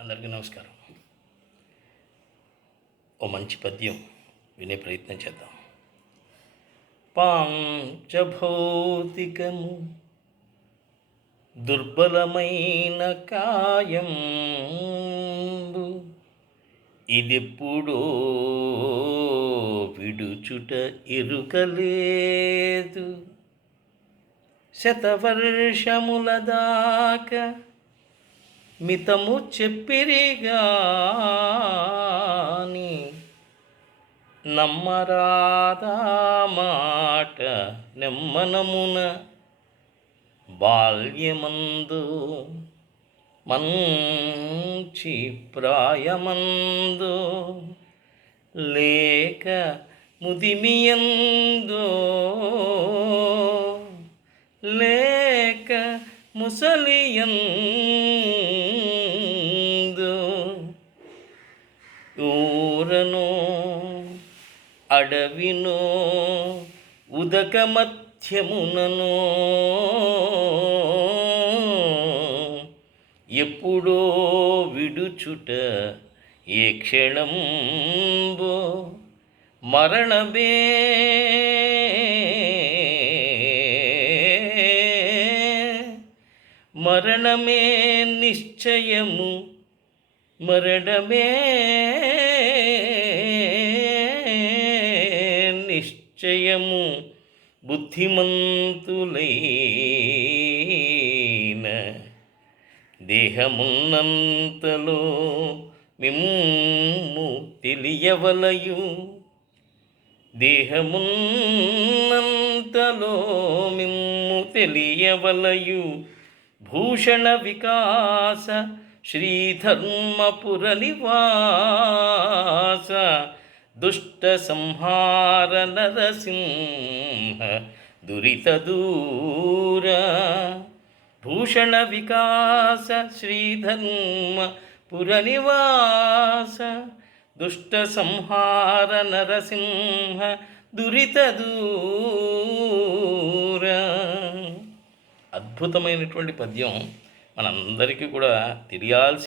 అందరికీ నమస్కారం. ఓ మంచి పద్యం వినే ప్రయత్నం చేద్దాం. పాంచభౌతికము దుర్బలమైన కాయం ఇదెప్పుడో విడుచుట ఎరుకలేదు శతవర్షముల దాకా మితము చెప్పిరిగాని నమ్మరాదా మాట నెమ్మనమున బాల్యమందు మంచి ప్రాయమందు లేక ముదిమియందో లేక ముసలియందు ఊరను అడవినో ఉదక మధ్యమునను ఎప్పుడో విడుచుట ఏ క్షణంబో మరణమే. మరణమే నిశ్చయము మరణమే నిశ్చయము బుద్ధిమంతులైన దేహమున్నంతలో మిమ్ము తెలియవలయు దేహమున్నంతలో మిమ్ము తెలియవలయు భూషణ వికాస శ్రీధర్మపుర నివాస దుష్ట సంహార నరసింహ దురిత దూర భూషణ వికాస శ్రీధర్మ పుర నివాస దుష్ట సంహార నరసింహ దురిత దూర. అద్భుతమైనటువంటి పద్యం. మనందరికీ కూడా తెలియాల్సి